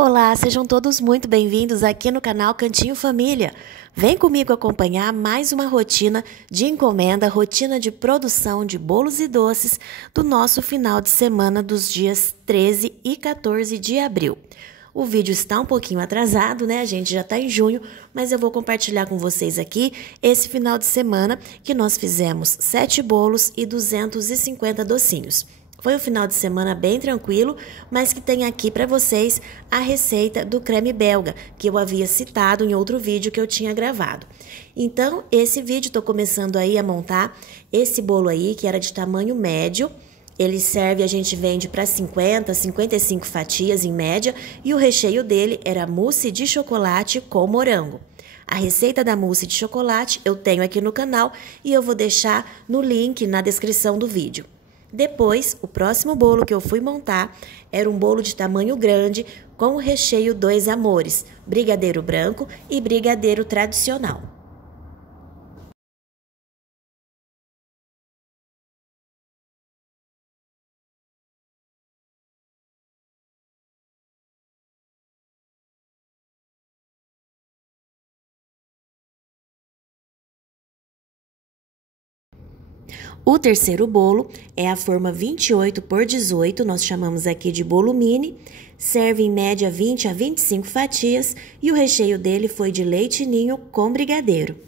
Olá, sejam todos muito bem-vindos aqui no canal Cantinho Família. Vem comigo acompanhar mais uma rotina de encomenda, rotina de produção de bolos e doces do nosso final de semana dos dias 13 e 14 de abril. O vídeo está um pouquinho atrasado, né? A gente já está em junho, mas eu vou compartilhar com vocês aqui esse final de semana que nós fizemos 7 bolos e 250 docinhos. Foi um final de semana bem tranquilo, mas que tem aqui para vocês a receita do creme belga, que eu havia citado em outro vídeo que eu tinha gravado. Então, esse vídeo estou começando aí a montar esse bolo aí, que era de tamanho médio. Ele serve, a gente vende para 50, 55 fatias em média, e o recheio dele era mousse de chocolate com morango. A receita da mousse de chocolate eu tenho aqui no canal e eu vou deixar no link na descrição do vídeo. Depois, o próximo bolo que eu fui montar era um bolo de tamanho grande com o recheio dois amores, brigadeiro branco e brigadeiro tradicional. O terceiro bolo é a forma 28 por 18, nós chamamos aqui de bolo mini, serve em média 20 a 25 fatias e o recheio dele foi de leite ninho com brigadeiro.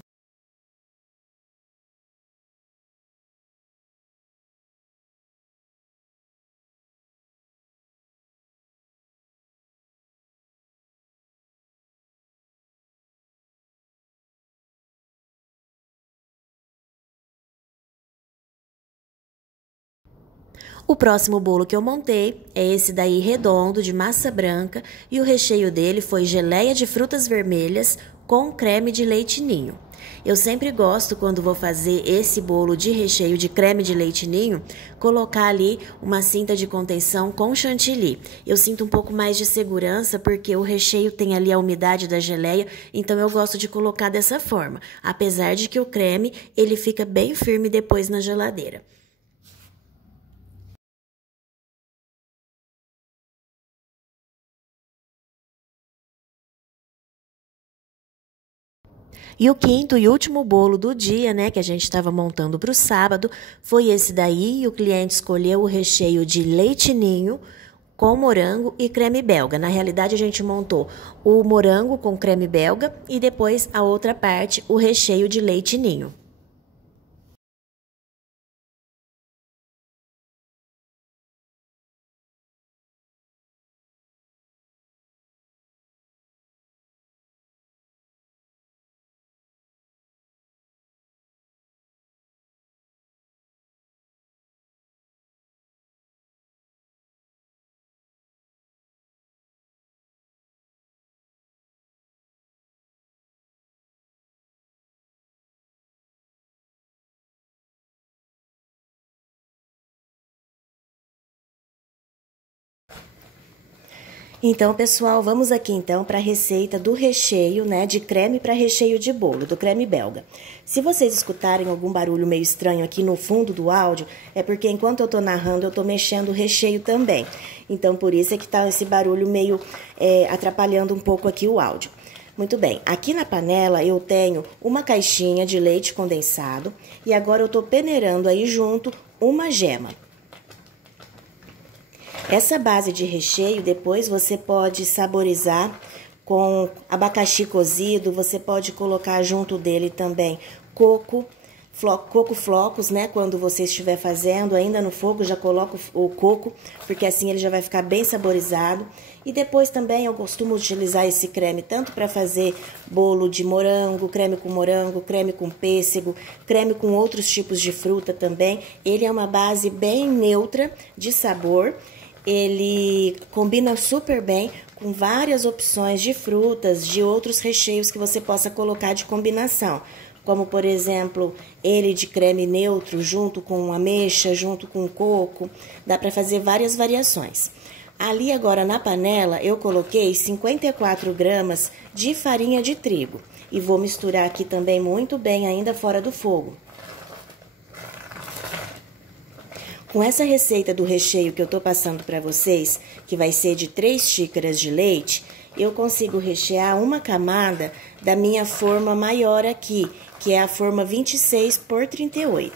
O próximo bolo que eu montei é esse daí redondo de massa branca e o recheio dele foi geleia de frutas vermelhas com creme de leite ninho. Eu sempre gosto, quando vou fazer esse bolo de recheio de creme de leite ninho, colocar ali uma cinta de contenção com chantilly. Eu sinto um pouco mais de segurança porque o recheio tem ali a umidade da geleia, então eu gosto de colocar dessa forma, apesar de que o creme ele fica bem firme depois na geladeira. E o quinto e último bolo do dia, né, que a gente estava montando para o sábado, foi esse daí. E o cliente escolheu o recheio de leite ninho com morango e creme belga. Na realidade, a gente montou o morango com creme belga e depois a outra parte, o recheio de leite ninho. Então, pessoal, vamos aqui então para a receita do recheio, né, de creme para recheio de bolo, do creme belga. Se vocês escutarem algum barulho meio estranho aqui no fundo do áudio, é porque enquanto eu tô narrando, eu tô mexendo o recheio também. Então, por isso é que tá esse barulho meio atrapalhando um pouco aqui o áudio. Muito bem, aqui na panela eu tenho uma caixinha de leite condensado e agora eu tô peneirando aí junto uma gema. Essa base de recheio, depois você pode saborizar com abacaxi cozido, você pode colocar junto dele também coco flocos, né? Quando você estiver fazendo, ainda no fogo, já coloca o coco, porque assim ele já vai ficar bem saborizado. E depois também eu costumo utilizar esse creme tanto para fazer bolo de morango, creme com pêssego, creme com outros tipos de fruta também. Ele é uma base bem neutra de sabor. Ele combina super bem com várias opções de frutas, de outros recheios que você possa colocar de combinação. Como, por exemplo, ele de creme neutro junto com ameixa, junto com coco. Dá para fazer várias variações. Ali agora na panela eu coloquei 54 gramas de farinha de trigo. E vou misturar aqui também muito bem ainda fora do fogo. Com essa receita do recheio que eu tô passando para vocês, que vai ser de 3 xícaras de leite, eu consigo rechear uma camada da minha forma maior aqui, que é a forma 26 por 38.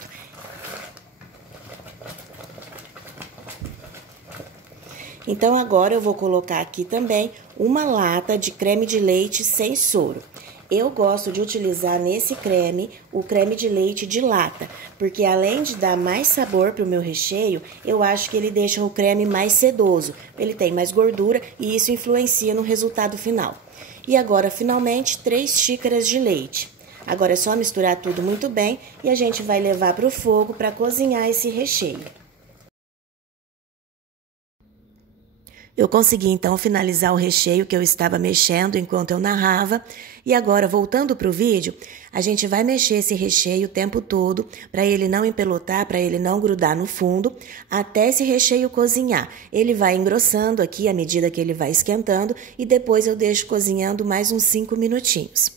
Então, agora eu vou colocar aqui também uma lata de creme de leite sem soro. Eu gosto de utilizar nesse creme o creme de leite de lata, porque além de dar mais sabor para o meu recheio, eu acho que ele deixa o creme mais sedoso. Ele tem mais gordura e isso influencia no resultado final. E agora, finalmente, 3 xícaras de leite. Agora é só misturar tudo muito bem e a gente vai levar para o fogo para cozinhar esse recheio. Eu consegui, então, finalizar o recheio que eu estava mexendo enquanto eu narrava. E agora, voltando para o vídeo, a gente vai mexer esse recheio o tempo todo, para ele não empelotar, para ele não grudar no fundo, até esse recheio cozinhar. Ele vai engrossando aqui à medida que ele vai esquentando e depois eu deixo cozinhando mais uns 5 minutinhos.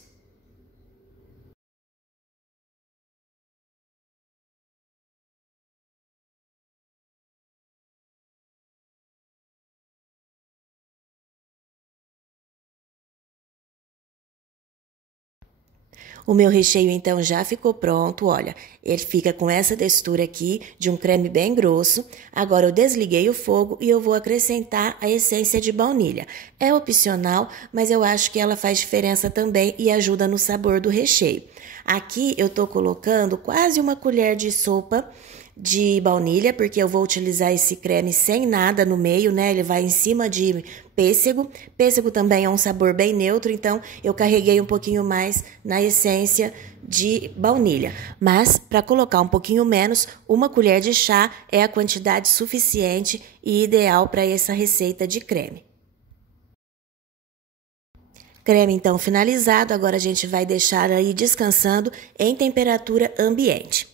O meu recheio, então, já ficou pronto, olha, ele fica com essa textura aqui de um creme bem grosso. Agora, eu desliguei o fogo e eu vou acrescentar a essência de baunilha. É opcional, mas eu acho que ela faz diferença também e ajuda no sabor do recheio. Aqui, eu tô colocando quase uma colher de sopa de baunilha, porque eu vou utilizar esse creme sem nada no meio, né? Ele vai em cima de pêssego. Pêssego também é um sabor bem neutro, então eu carreguei um pouquinho mais na essência de baunilha. Mas, para colocar um pouquinho menos, uma colher de chá é a quantidade suficiente e ideal para essa receita de creme. Creme, então, finalizado. Agora a gente vai deixar aí descansando em temperatura ambiente.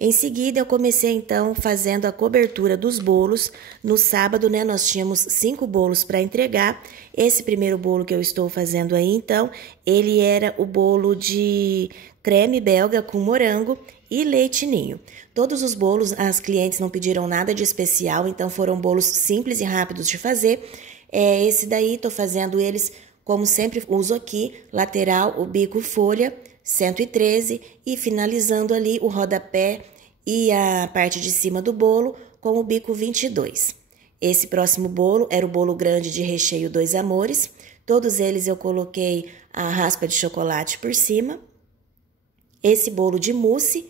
Em seguida, eu comecei, então, fazendo a cobertura dos bolos. No sábado, né, nós tínhamos 5 bolos para entregar. Esse primeiro bolo que eu estou fazendo aí, então, ele era o bolo de creme belga com morango e leite ninho. Todos os bolos, as clientes não pediram nada de especial, então foram bolos simples e rápidos de fazer. Esse daí, tô fazendo eles, como sempre uso aqui, lateral, o bico folha, 113 e finalizando ali o rodapé e a parte de cima do bolo com o bico 22. Esse próximo bolo era o bolo grande de recheio Dois Amores. Todos eles eu coloquei a raspa de chocolate por cima. Esse bolo de mousse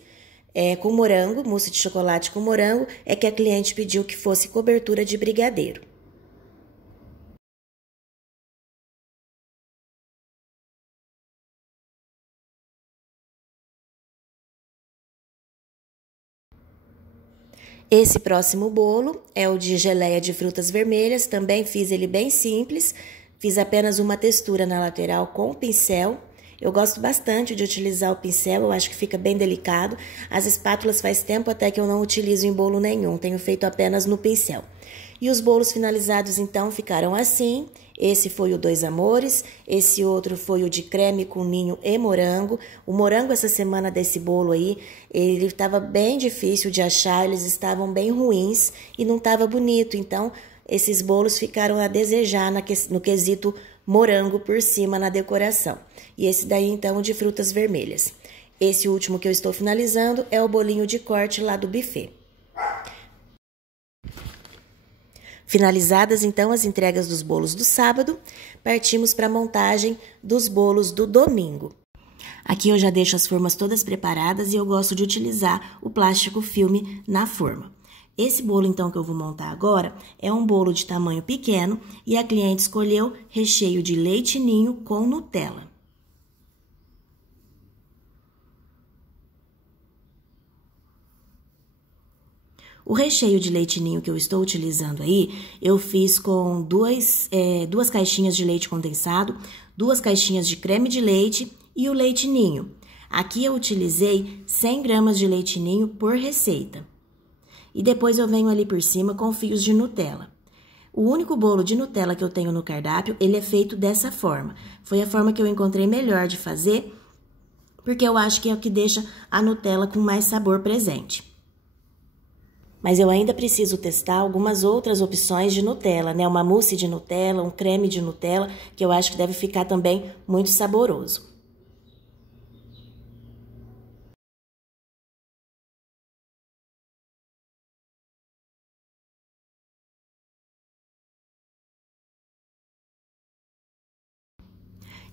com morango, mousse de chocolate com morango, é que a cliente pediu que fosse cobertura de brigadeiro. Esse próximo bolo é o de geleia de frutas vermelhas, também fiz ele bem simples, fiz apenas uma textura na lateral com o pincel. Eu gosto bastante de utilizar o pincel, eu acho que fica bem delicado. As espátulas faz tempo até que eu não utilizo em bolo nenhum, tenho feito apenas no pincel. E os bolos finalizados, então, ficaram assim. Esse foi o Dois Amores, esse outro foi o de creme com ninho e morango. O morango essa semana desse bolo aí, ele estava bem difícil de achar, eles estavam bem ruins e não estava bonito. Então, esses bolos ficaram a desejar no quesito morango por cima na decoração. E esse daí, então, de frutas vermelhas. Esse último que eu estou finalizando é o bolinho de corte lá do buffet. Finalizadas, então, as entregas dos bolos do sábado, partimos para a montagem dos bolos do domingo. Aqui eu já deixo as formas todas preparadas e eu gosto de utilizar o plástico filme na forma. Esse bolo, então, que eu vou montar agora é um bolo de tamanho pequeno e a cliente escolheu recheio de leite ninho com Nutella. O recheio de leite ninho que eu estou utilizando aí, eu fiz com duas caixinhas de leite condensado, 2 caixinhas de creme de leite e o leite ninho. Aqui eu utilizei 100 gramas de leite ninho por receita. E depois eu venho ali por cima com fios de Nutella. O único bolo de Nutella que eu tenho no cardápio, ele é feito dessa forma. Foi a forma que eu encontrei melhor de fazer, porque eu acho que é o que deixa a Nutella com mais sabor presente. Mas eu ainda preciso testar algumas outras opções de Nutella, né? Uma mousse de Nutella, um creme de Nutella, que eu acho que deve ficar também muito saboroso.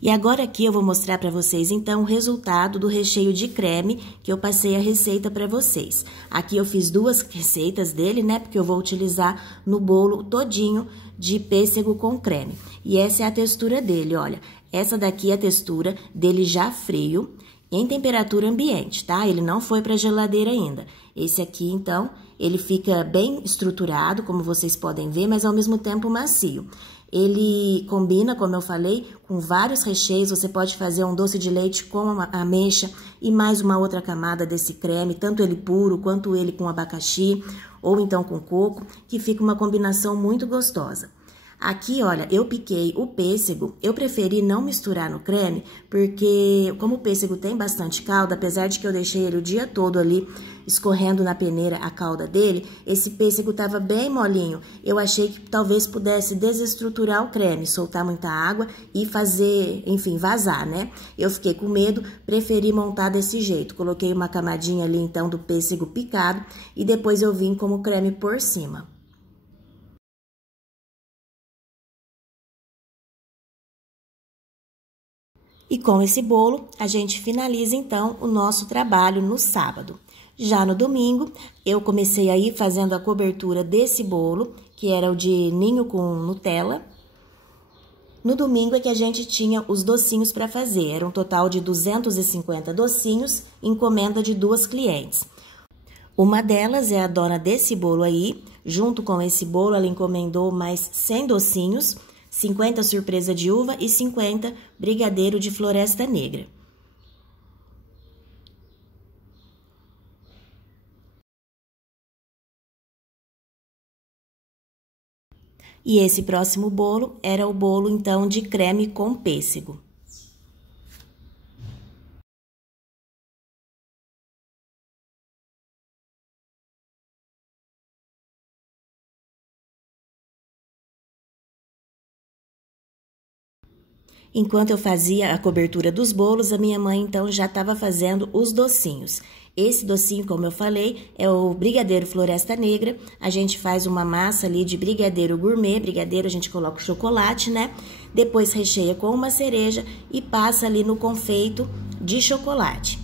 E agora aqui eu vou mostrar para vocês, então, o resultado do recheio de creme, que eu passei a receita para vocês. Aqui eu fiz duas receitas dele, né, porque eu vou utilizar no bolo todinho de pêssego com creme. E essa é a textura dele, olha. Essa daqui é a textura dele já frio, em temperatura ambiente, tá? Ele não foi para geladeira ainda. Esse aqui, então, ele fica bem estruturado, como vocês podem ver, mas ao mesmo tempo macio. Ele combina, como eu falei, com vários recheios. Você pode fazer um doce de leite com ameixa e mais uma outra camada desse creme, tanto ele puro quanto ele com abacaxi ou então com coco, que fica uma combinação muito gostosa. Aqui, olha, eu piquei o pêssego, eu preferi não misturar no creme, porque como o pêssego tem bastante calda, apesar de que eu deixei ele o dia todo ali escorrendo na peneira a calda dele, esse pêssego estava bem molinho. Eu achei que talvez pudesse desestruturar o creme, soltar muita água e fazer, enfim, vazar, né? Eu fiquei com medo, preferi montar desse jeito. Coloquei uma camadinha ali, então, do pêssego picado e depois eu vim como creme por cima. E com esse bolo, a gente finaliza, então, o nosso trabalho no sábado. Já no domingo, eu comecei aí fazendo a cobertura desse bolo, que era o de ninho com Nutella. No domingo é que a gente tinha os docinhos para fazer. Era um total de 250 docinhos, encomenda de 2 clientes. Uma delas é a dona desse bolo aí. Junto com esse bolo, ela encomendou mais 100 docinhos, 50 surpresa de uva e 50 brigadeiro de floresta negra. E esse próximo bolo era o bolo, então, de creme com pêssego. Enquanto eu fazia a cobertura dos bolos, a minha mãe, então, já estava fazendo os docinhos. Esse docinho, como eu falei, é o brigadeiro floresta negra. A gente faz uma massa ali de brigadeiro gourmet. Brigadeiro a gente coloca o chocolate, né? Depois recheia com uma cereja e passa ali no confeito de chocolate.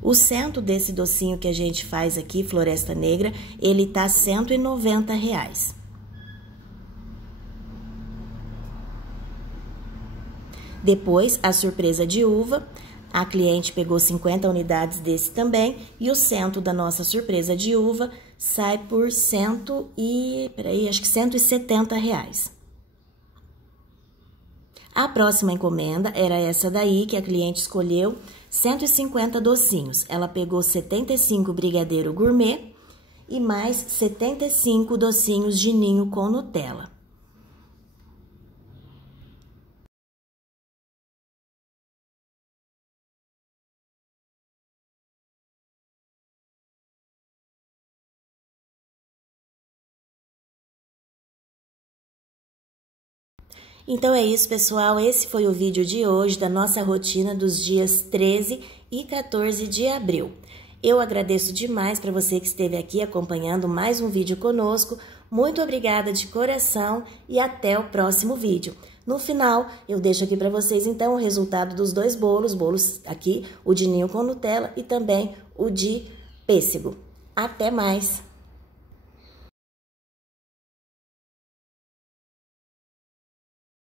O cento desse docinho que a gente faz aqui, floresta negra, ele tá R$ 190. Depois, a surpresa de uva, a cliente pegou 50 unidades desse também, e o cento da nossa surpresa de uva sai por acho que R$ 170. A próxima encomenda era essa daí, que a cliente escolheu, 150 docinhos. Ela pegou 75 brigadeiro gourmet e mais 75 docinhos de ninho com Nutella. Então é isso, pessoal. Esse foi o vídeo de hoje da nossa rotina dos dias 13 e 14 de abril. Eu agradeço demais para você que esteve aqui acompanhando mais um vídeo conosco. Muito obrigada de coração e até o próximo vídeo. No final, eu deixo aqui para vocês, então, o resultado dos dois bolos aqui, o de ninho com Nutella e também o de pêssego. Até mais!